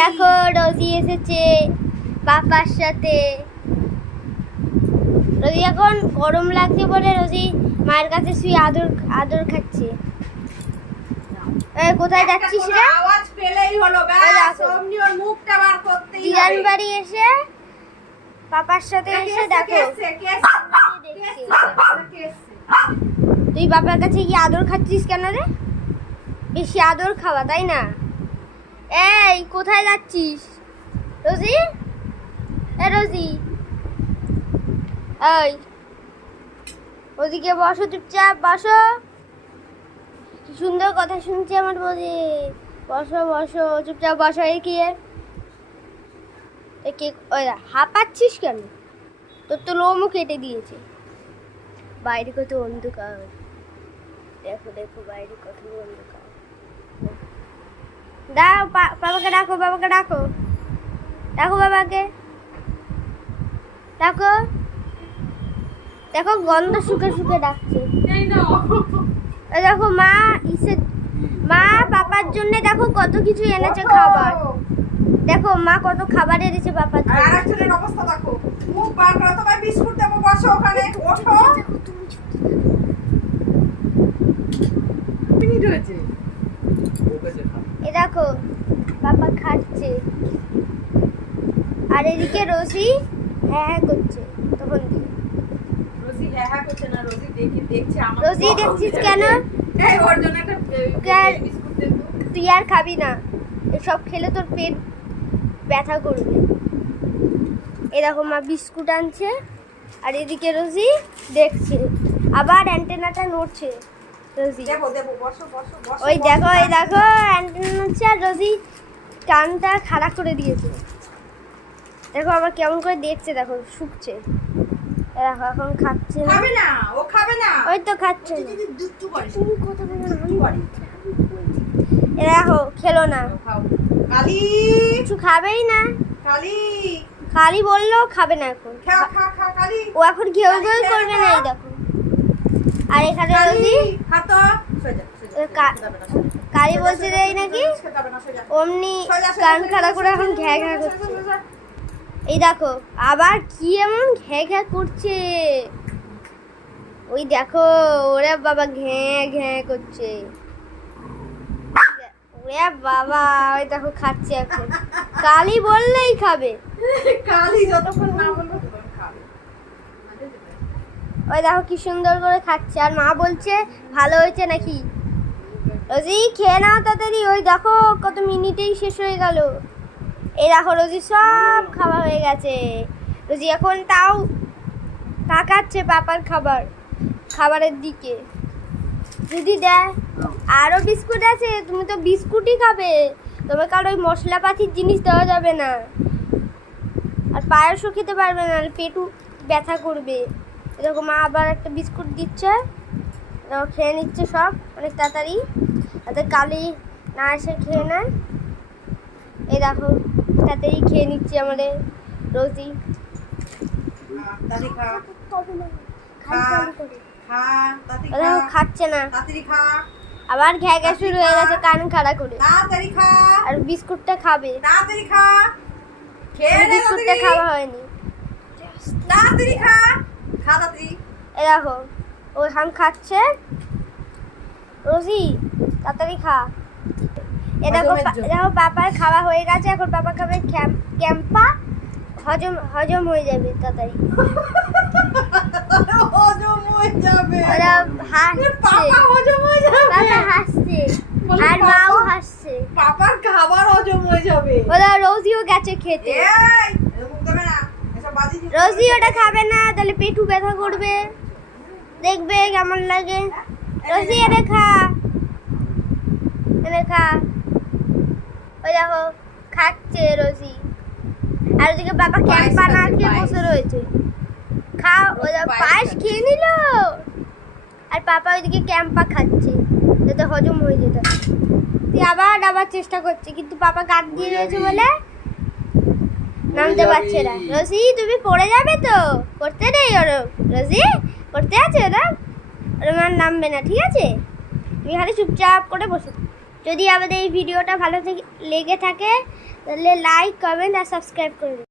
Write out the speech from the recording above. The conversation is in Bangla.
দেখো রোজি এসেছে পাপার সাথে। রোজি এখন গরম লাগছে বলে রোজি মায়ের কাছে শুয়ে আদর আদর খাচ্ছে। কোথায় যাচ্ছিস রে? আওয়াজ পেলেই হলো ব্যাস অমনি ওর মুখটা বার করতেই হবে। জিরান বাড়ি এসে পাপার সাথে এসে দেখো তুই বাবার কাছে গিয়ে আদর খাচ্ছিস কেন রে? বেশি আদর খাওয়া তাই না? এই কোথায় যাচ্ছিস রোজি? এ রোজি, এই ওদিকে বসো, চুপচাপ বসো। কি সুন্দর কথা শুনছি আমার বৌদি। বসো বসো, চুপচাপ বসো। একে ওই হাঁপাচ্ছিস কেন? তোর তো লোমও কেটে দিয়েছে। বাইরে কত অন্ধকার, দেখো দেখো বাইরে কত অন্ধকার। দাও বাবাকে ডাকো, বাবাকে ডাকো, ডাকো বাবাকে ডাকো। দেখো গন্ধ শুকে শুকে ডাকছে। দেখো মা পাপার জন্য দেখো কত কিছু এনেছে খাবার। দেখো মা কত খাবার এনেছে পাপার জন্য। আরেকজনের অবস্থা দেখো, মুখ বার করো। তোমায় বিস্কুট দেবো, বসো ওখানে, ওঠো। মিনিট হয়েছে। এ দেখো পাপা খাচ্ছে, আর এদিকে রোজি হ্যাঁ হ্যাঁ করছে। তখন রোজি হ্যাঁ করছে না, রোজি দেখছে আমার। রোজি দেখছিস কেন? এই ওর জন্য একটা বিস্কুট দে তো। তুই আর খাবি না, এসব খেলে তোর পেট ব্যথা করবে। এ দেখো মা বিস্কুট আনছে, আর এদিকে রোজি দেখছে। আবার অ্যান্টেনাটা নড়ছে রোজি। দেবো দেবো, বসো বসো বসো। ওই দেখো ওই দেখো অ্যান্টেনা নড়ছে, আর রোজি কানটা খাড়া করে দিয়েছে। দেখো আবার কেমন করে দেখছে, দেখো শুকছে। দেখো এখন খাচ্ছে না। খাবে না, ও খাবে না। ওই তো খাচ্ছে না। দুষ্টু করিস। তুমি কথা বলো না, দুষ্টু করিস। এ দেখো খেলো না, খাও। কালি কিছু খাবেই না। কালি খালি বললেও খাবে না এখন। খা খা খা কালি। ও এখন ঘেউ ঘেউ করবে না, এই দেখো। আর এখানে রোজি খা তো। সোজা কালি বলছে রে নাকি অমনি কান খাড়া করে এখন ঘ্যা ঘ্যা করছে। এই দেখো আবার কি এমন ঘ্যা ঘ্যা করছে। ওই দেখো ওরে বাবা ঘ্যা ঘ্যা করছে। ওরে বাবা ওই দেখো খাচ্ছে এখন। কালি বললেই খাবে। কালি যতক্ষণ না বলবো ততক্ষণ খাবে। ওই দেখো কি সুন্দর করে খাচ্ছে, আর মা বলছে ভালো হয়েছে নাকি। রোজি খেয়ে নাও তাড়াতাড়ি। ওই দেখো কত মিনিটেই শেষ হয়ে গেল। এই দেখো রোজি সব খাওয়া হয়ে গেছে। রোজি এখন তাও তাকাচ্ছে পাপার খাবারের দিকে। যদি দেয় আরও বিস্কুট আছে, তুমি তো বিস্কুটই খাবে, তোমাকে আর ওই মশলাপাতির জিনিস দেওয়া যাবে না। আর পায়েসও খেতে পারবে না, পেটু ব্যথা করবে। এরকম মা আবার একটা বিস্কুট দিচ্ছে, খেয়ে নিচ্ছে সব অনেক তাড়াতাড়ি, যাতে কালি না এসে খেয়ে নেয়। এই দেখো তাড়াতাড়ি খেয়ে নিচ্ছে আমাদের রোজি। খাচ্ছে না, আবার ঘ্যা ঘ্যা শুরু হয়ে গেছে কান খাড়া করে। আর বিস্কুটটা খাবে, বিস্কুটটা খাওয়া হয়নি। এ দেখো ও এখন খাচ্ছে। রোজি তাড়াতাড়ি খা। এ দেখো দেখো পাপার খাওয়া হয়ে গেছে, এখন পাপা খাবে ক্যাম্পা। হজম হয়ে যাবে তাড়াতাড়ি। ওরা হাসছে, পাপা হাসছে আর মাও হাসছে। পাপার খাবার হজম হয়ে যাবে। ওরা রোজিও গেছে খেতে। রোজি ওটা খাবে না, তাহলে পেটু ব্যথা করবে, দেখবে কেমন লাগে। রোজি এনে খা, এনে খা। ওই দেখো খাচ্ছে রোজি, আর ওদিকে বাবা ক্যাম্পা না খেয়ে বসে রয়েছে। খাও, ওই পায়েস খেয়ে নিল, আর পাপা ওইদিকে ক্যাম্পা খাচ্ছে যাতে হজম হয়ে যেত। তুই আবার চেষ্টা করছে, কিন্তু পাপা গাদ দিয়ে রয়েছে বলে নামতে পারছে না। রোজি তুমি পড়ে যাবে তো, করতে নেই ওরম। রোজি করতে আছে ওরা, ওরম আর নামবে না, ঠিক আছে? তুমি খালি চুপচাপ করে বসে। যদি আমাদের এই ভিডিওটা ভালো লেগে থাকে তাহলে লাইক কমেন্ট আর সাবস্ক্রাইব করে দিন।